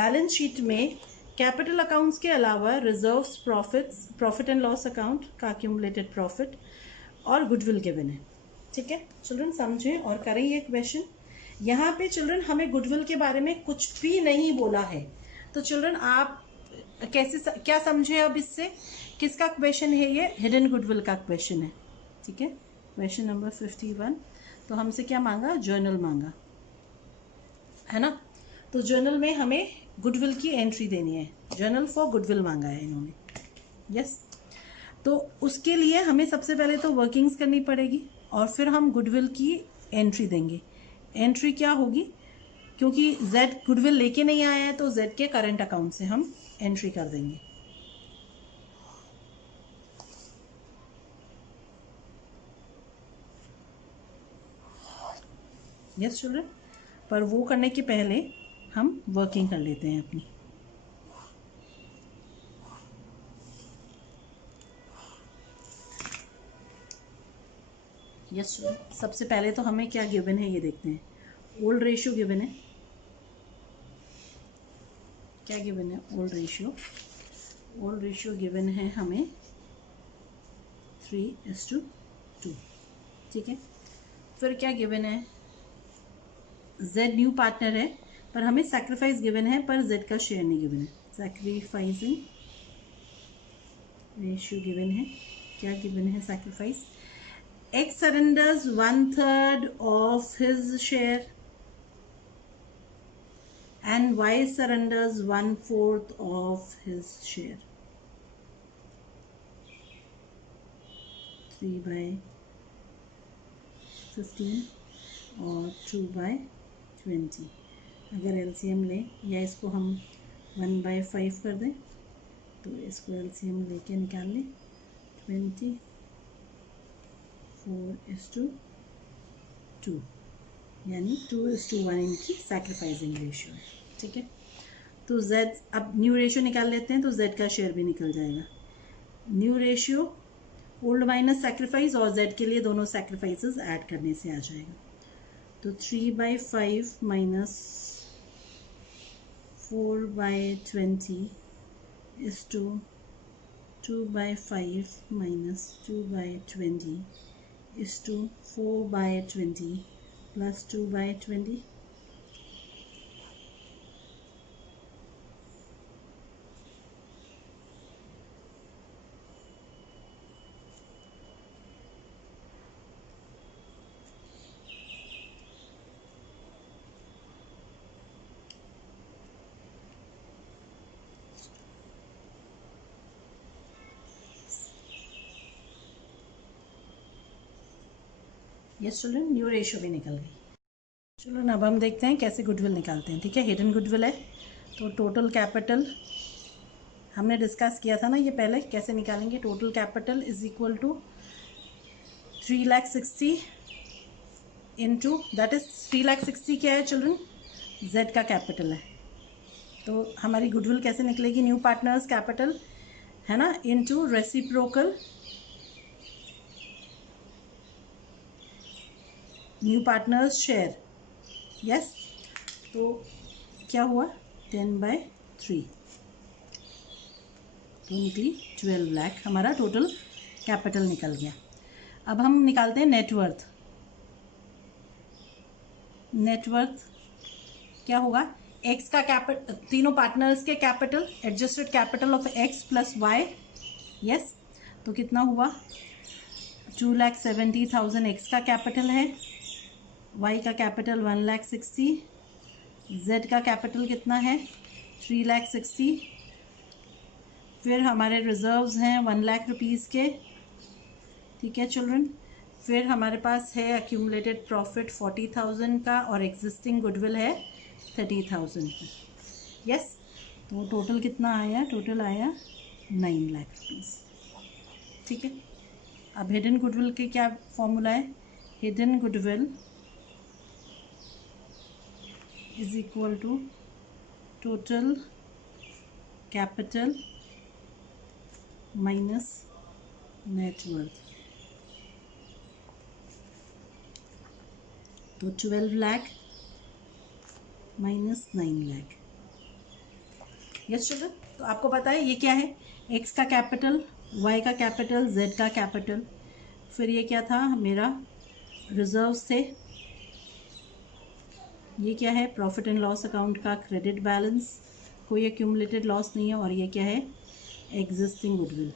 balance sheet में capital accounts के अलावा reserves, profits, profit and loss account का accumulated profit और goodwill given है। ठीक है चिल्ड्रन, समझें और करें ये क्वेश्चन। यहाँ पे चिल्ड्रन हमें गुडविल के बारे में कुछ भी नहीं बोला है, तो चिल्ड्रन आप कैसे क्या समझे अब इससे? किसका क्वेश्चन है ये? हिडन गुडविल का क्वेश्चन है। ठीक है, क्वेश्चन नंबर 51। तो हमसे क्या मांगा? जर्नल मांगा है ना। तो जर्नल में हमें गुडविल की एंट्री देनी है, जर्नल फॉर गुडविल मांगा है इन्होंने। यस, तो उसके लिए हमें सबसे पहले तो वर्किंग्स करनी पड़ेगी और फिर हम गुडविल की एंट्री देंगे। एंट्री क्या होगी? क्योंकि Z गुडविल लेके नहीं आया है तो Z के करंट अकाउंट से हम एंट्री कर देंगे। यस चिल्ड्रन, पर वो करने के पहले हम वर्किंग कर लेते हैं अपनी। यस चिल्ड्रन, सबसे पहले तो हमें क्या गिवन है ये देखते हैं। ओल्ड रेशियो गिवन है, क्या गिवन है? Old ratio. Old ratio given है हमें 3:2। ठीक है, फिर क्या गिवन है? Z न्यू पार्टनर है पर हमें सैक्रिफाइस गिवन है पर Z का शेयर नहीं गिवन है। सैक्रिफाइसिंग रेशियो गिवन है, क्या गिवन है? Sacrifice. X surrenders 1/3 of his share and Y surrenders 1/4 of his share. 3/15 और 2/20। अगर एलसीएम लें या इसको हम 1/5 कर दें तो इसको एलसीएम लेके निकाल लें। 24:2 यानी 2:1 इनकी सैक्रिफाइसिंग रेशियो है। ठीक है, तो Z, अब न्यू रेशियो निकाल लेते हैं तो Z का शेयर भी निकल जाएगा। New ratio old minus sacrifice और Z के लिए दोनों सैक्रिफाइसेस ऐड करने से आ जाएगा। तो 3/5 minus 4/20 is to 2/5 minus 2/20 is to 4/20 plus 2/20. Yes children, new ratio भी निकल गई। चिल्ड्रन, अब हम देखते हैं कैसे गुडविल निकालते हैं। ठीक है, हिडन गुडविल है तो टोटल कैपिटल हमने डिस्कस किया था ना ये पहले, कैसे निकालेंगे? Total capital is equal to 3,60,000 into, that is 3,60,000 क्या है चिल्ड्रन? Z का कैपिटल है। तो हमारी गुडविल कैसे निकलेगी? न्यू पार्टनर्स कैपिटल है ना, into reciprocal new partners share, yes. तो क्या हुआ 10/3, तो निकली 12 लाख, हमारा टोटल कैपिटल निकल गया। अब हम निकालते हैं नेटवर्थ। नेटवर्थ क्या होगा, एक्स का कैपिटल, तीनों पार्टनर्स के capital, adjusted capital of X plus Y, yes. तो कितना हुआ 2,70,000 एक्स का कैपिटल है, वाई का कैपिटल 1,60,000, जेड का कैपिटल कितना है 3,60,000। फिर हमारे रिजर्व्स हैं 1 लाख रुपीज़ के, ठीक है चिल्ड्रन। फिर हमारे पास है एक्यूमुलेटेड प्रॉफिट 40,000 का और एग्जिस्टिंग गुडविल है 30,000 की, यस। तो टोटल कितना आया, टोटल आया 9 लाख रुपीज़, ठीक है। अब हिडन गुडविल के क्या फॉर्मूला है, hidden goodwill is equal to total capital minus net worth. तो 12 lakh minus 9 lakh, yes children. तो आपको पता है ये क्या है, एक्स का कैपिटल, वाई का कैपिटल, जेड का कैपिटल। फिर ये क्या था मेरा रिजर्व से, ये क्या है प्रॉफिट एंड लॉस अकाउंट का क्रेडिट बैलेंस, कोई एक्यूमुलेटेड लॉस नहीं है। और ये क्या है एग्जिस्टिंग गुडविल,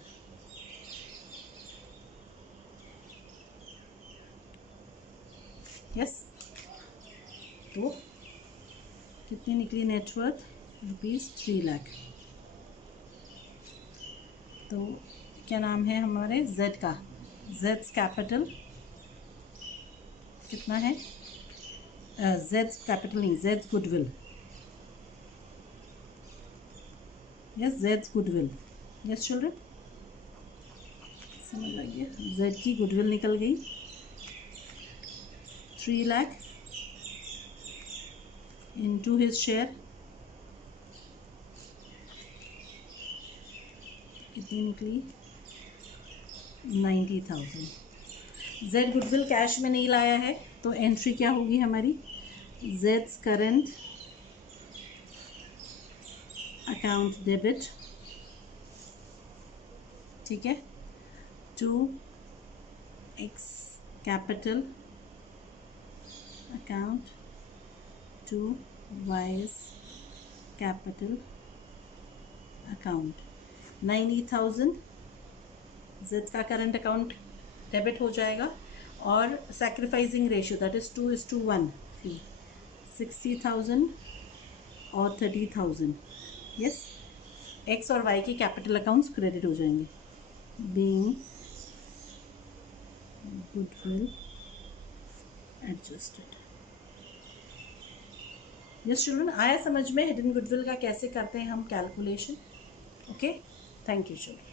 यस। तो कितनी निकली नेटवर्थ, ₹3 लाख। तो क्या नाम है हमारे जेड का, जेड्स कैपिटल कितना है, जेड्स कैपिटल नहीं, Jades goodwill, yes, Jades goodwill, yes children, समझ लगी, जेड की गुडविल निकल गई 3 लाख इनटू हिज शेयर, कितनी निकली 90,000। जेड गुडविल कैश में नहीं लाया है, तो एंट्री क्या होगी हमारी, जेड्स करंट अकाउंट डेबिट, ठीक है, to X capital account to Y's capital account. 90,000 Z का करंट अकाउंट डेबिट हो जाएगा, और सैक्रिफाइसिंग रेशियो दैट इज 2:1, 60,000 और 30,000, यस। एक्स और वाई की कैपिटल अकाउंट्स क्रेडिट हो जाएंगे, being goodwill adjusted, yes children. आया समझ में हिडन गुडविल का कैसे करते हैं हम calculation, okay. Thank you children.